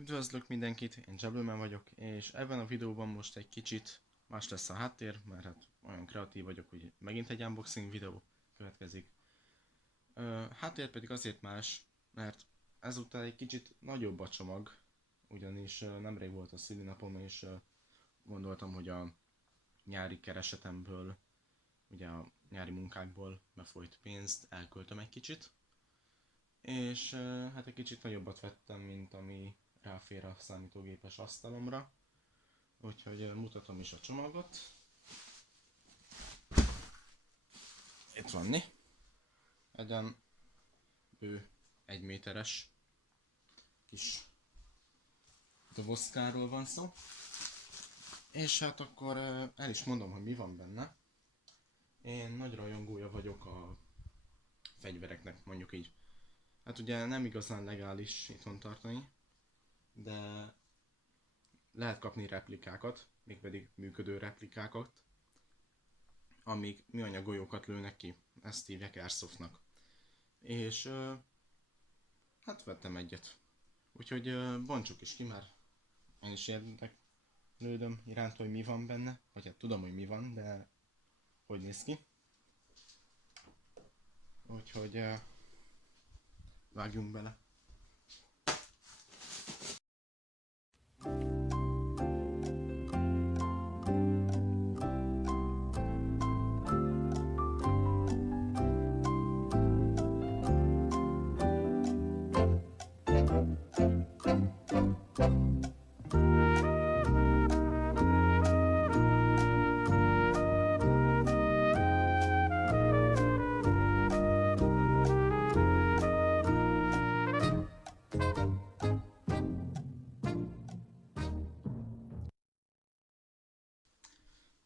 Üdvözlök mindenkit, én Zseblőmen vagyok, és ebben a videóban most egy kicsit más lesz a háttér, mert hát olyan kreatív vagyok, hogy megint egy unboxing videó következik. Háttér pedig azért más, mert ezúttal egy kicsit nagyobb a csomag, ugyanis nemrég volt a szülinapom, és gondoltam, hogy a nyári keresetemből, ugye a nyári munkákból befolyt pénzt elköltöm egy kicsit, és hát egy kicsit nagyobbat vettem, mint ami ráfér a számítógépes asztalomra. Úgyhogy mutatom is a csomagot. Itt van mi? Egy bő 1 méteres kis dobozkáról van szó. És hát akkor el is mondom, hogy mi van benne. Én nagy rajongója vagyok a fegyvereknek, mondjuk így. Hát ugye nem igazán legális itthon tartani, de lehet kapni replikákat, mégpedig működő replikákat, amik műanyag golyókat lőnek ki. Ezt hívják Airsoftnak. És hát vettem egyet. Úgyhogy bontsuk is ki, mert én is érdeklődöm iránt, hogy mi van benne. Vagy hát tudom, hogy mi van, de hogy néz ki. Úgyhogy vágjunk bele.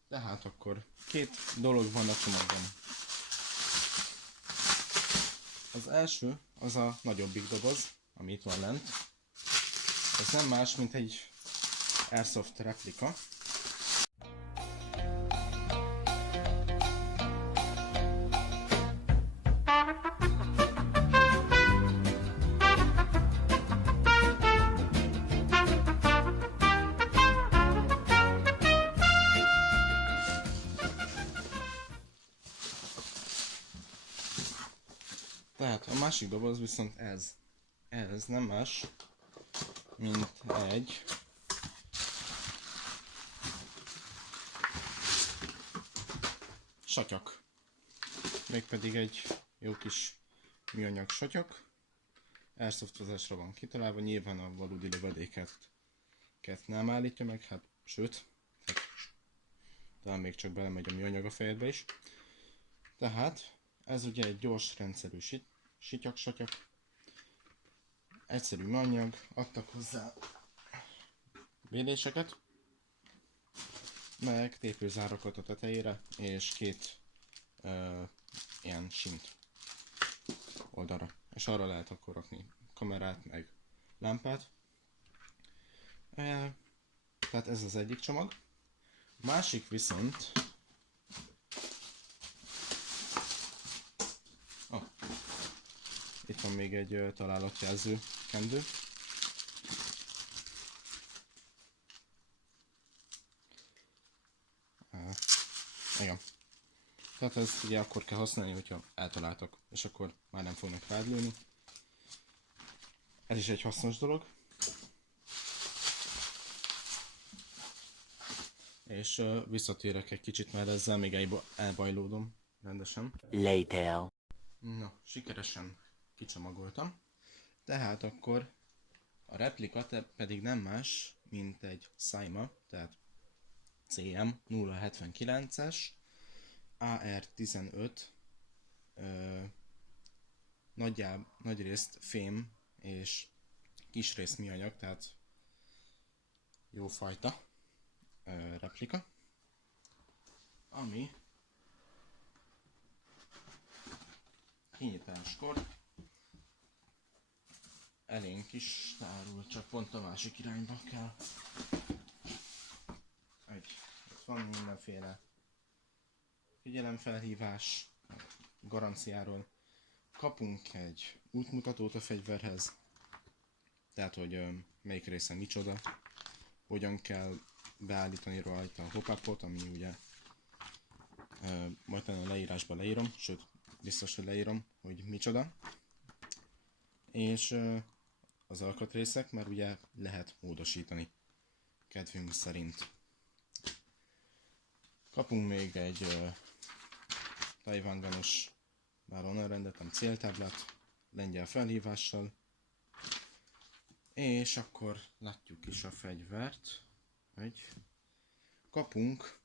Tehát akkor két dolog van a csomagban. Az első az a nagyobbik doboz, ami itt van lent. Ez nem más, mint egy Airsoft replika. Tehát a másik doboz viszont ez. Ez nem más, mint egy satyak. Mégpedig egy jó kis műanyag satyak. Airsoftozásra van kitalálva, nyilván a valódi lövedéket nem állítja meg, hát sőt, talán még csak belemegy a műanyag a fejedbe is. Tehát ez ugye egy gyors rendszerű sityak-satyak. Egyszerű műanyag, adtak hozzá véléseket, meg tépőzárakat a tetejére, és két ilyen sint oldalra. És arra lehet akkor rakni kamerát, meg lámpát. Tehát ez az egyik csomag. A másik viszont itt van még egy találatjelző kendő. Igen. Tehát ezt ugye akkor kell használni, hogyha eltaláltak, és akkor már nem fognak rád lőni. Ez is egy hasznos dolog. És visszatérek egy kicsit, mert ezzel még elbajlódom rendesen. Later. Na, sikeresen kicsomagoltam. Tehát akkor a replika pedig nem más, mint egy Cyma, tehát CM 079-es AR-15 nagyrészt fém és kisrészt műanyag, tehát jó fajta replika, ami kinyitáskor elénk is tárul, csak pont a másik irányba kell. Itt van mindenféle figyelemfelhívás, garanciáról. Kapunk egy útmutatót a fegyverhez, tehát hogy melyik része micsoda, hogyan kell beállítani rajta a hop-upot, ami ugye majd a leírásban leírom, sőt biztos, hogy leírom, hogy micsoda. És az alkatrészek, mert ugye lehet módosítani kedvünk szerint. Kapunk még egy tajvanganos, bár onnan rendeltem céltáblát, lengyel felhívással, és akkor látjuk is a fegyvert, hogy kapunk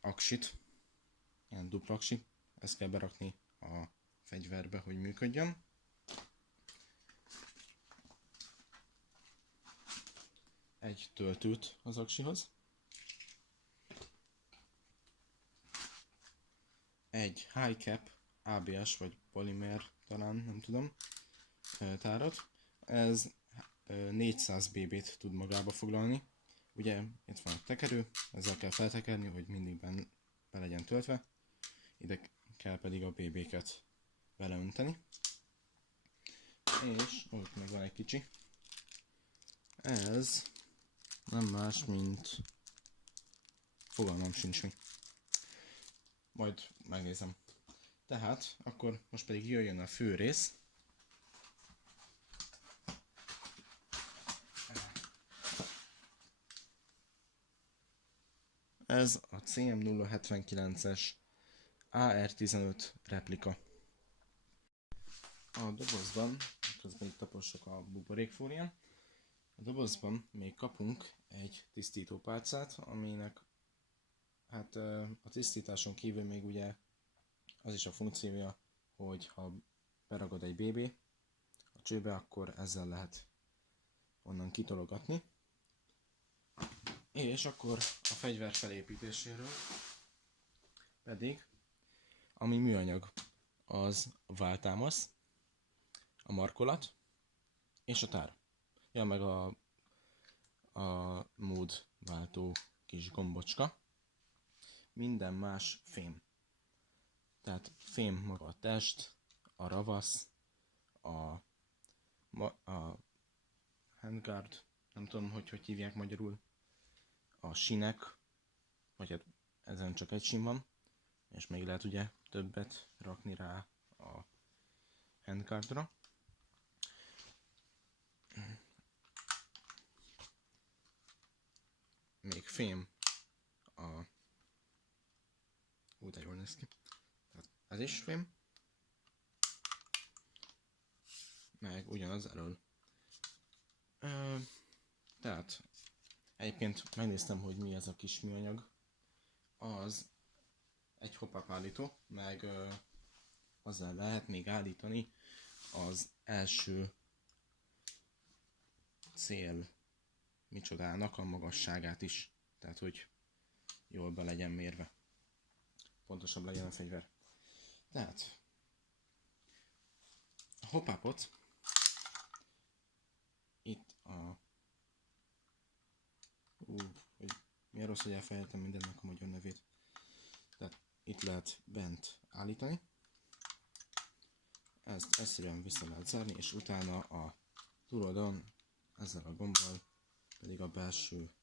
aksit, ilyen dupla aksi, ezt kell berakni a fegyverbe, hogy működjön. Egy töltőt az aksihoz, egy high cap, ABS vagy polimer, talán nem tudom, tárat. Ez 400 BB-t tud magába foglalni. Ugye itt van a tekerő, ezzel kell feltekerni, hogy mindig be legyen töltve. Ide kell pedig a BB-ket beleönteni. És ott meg van egy kicsi. Ez nem más, mint fogalmam sincs mi. Majd megnézem. Tehát, akkor most pedig jöjjön a fő rész. Ez a CM079-es AR-15 replika. A dobozban, közben itt tapossuk a buborékfólián, a dobozban még kapunk egy tisztítópálcát, aminek hát a tisztításon kívül még ugye az is a funkciója, hogy ha beragad egy BB a csőbe, akkor ezzel lehet onnan kitologatni. És akkor a fegyver felépítéséről pedig, ami műanyag, az a váltámasz, a markolat és a tár. Ja, meg a módváltó kis gombocska. Minden más fém. Tehát fém maga a test, a ravasz, a handguard, nem tudom, hogy hívják magyarul, a sinek, vagy hát ezen csak egy sin van, és még lehet ugye többet rakni rá a handguardra. Még fém de jól néz ki. Tehát ez is fém. Meg ugyanaz elől. Tehát egyébként megnéztem, hogy mi ez a kis műanyag. Az egy hop-up állító, meg azzal lehet még állítani az első cél micsodának a magasságát is. Tehát, hogy jól be legyen mérve. Pontosabb legyen a fegyver. Tehát a hop-upot itt hogy milyen rossz, hogy elfelejtettem mindennek a magyar nevét. Tehát itt lehet bent állítani. Ezt egyszerűen vissza lehet zárni, és utána a túloldalon ezzel a gombbal pedig a belső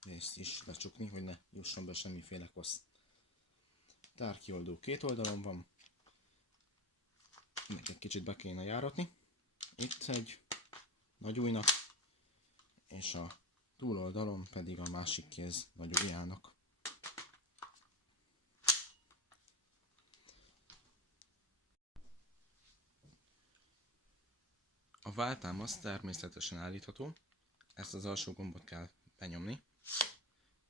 részt is lecsukni, hogy ne jusson be semmiféle kosz. Tárkioldó két oldalon van. Ennek egy kicsit be kéne járatni. Itt egy nagy ujjnak, és a túloldalon pedig a másik kéz nagy ujjának. A váltámasz természetesen állítható. Ezt az alsó gombot kell benyomni,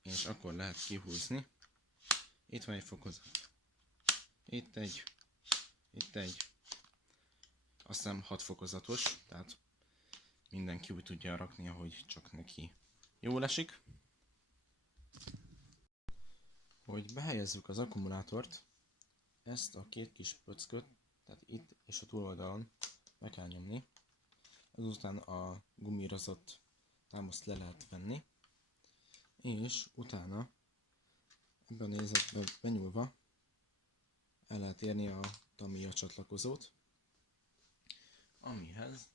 és akkor lehet kihúzni. Itt van egy fokozat. Itt egy. Azt hiszem 6 fokozatos, tehát mindenki úgy tudja rakni, ahogy csak neki jól esik. Hogy behelyezzük az akkumulátort, ezt a két kis pöcköt, tehát itt és a túloldalon be kell nyomni. Ezután a gumírozott támaszt le lehet venni, és utána ebben a nézetben benyúlva el lehet érni a Tamiya csatlakozót, amihez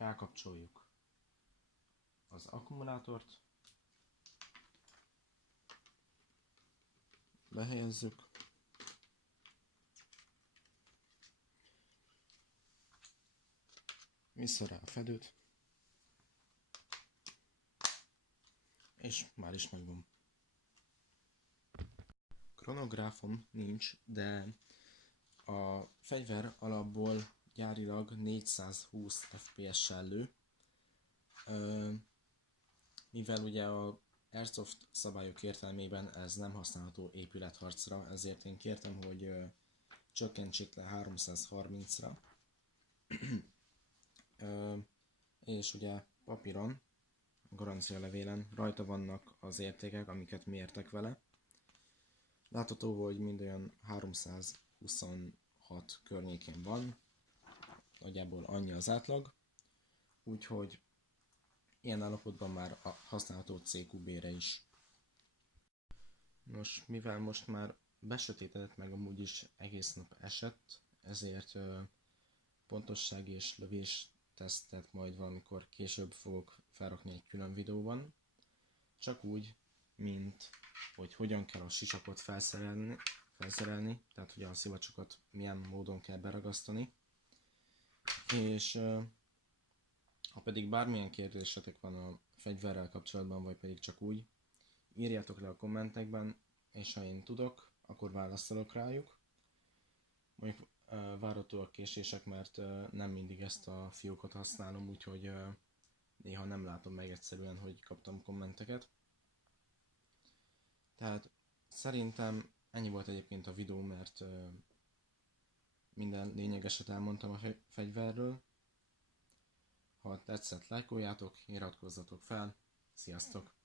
Rákapcsoljuk az akkumulátort, behelyezzük, vissza rá a fedőt, és már is megvan. Kronográfom nincs, de a fegyver alapból gyárilag 420 FPS-sel lő, mivel ugye a Airsoft szabályok értelmében ez nem használható épületharcra, ezért én kértem, hogy csökkentsék le 330-ra. És ugye papíron, garancia levélen rajta vannak az értékek, amiket mértek vele. Látható, hogy mindolyan 326 környékén van, nagyjából annyi az átlag, úgyhogy ilyen állapotban már használható CQB-re is. Nos, mivel most már besötétedett, meg amúgy is egész nap esett, ezért pontossági és lövés tesztet majd valamikor később fogok felrakni egy külön videóban. Csak úgy, mint hogy hogyan kell a sisakot felszerelni, tehát hogy a szivacsokat milyen módon kell beragasztani. És ha pedig bármilyen kérdésetek van a fegyverrel kapcsolatban, vagy pedig csak úgy, írjátok le a kommentekben, és ha én tudok, akkor válaszolok rájuk. Mondjuk várhatóak késések, mert nem mindig ezt a fiókot használom, úgyhogy néha nem látom meg egyszerűen, hogy kaptam kommenteket. Tehát szerintem ennyi volt egyébként a videó, mert minden lényegeset elmondtam a fegyverről. Ha tetszett, lájkoljátok, iratkozzatok fel, sziasztok!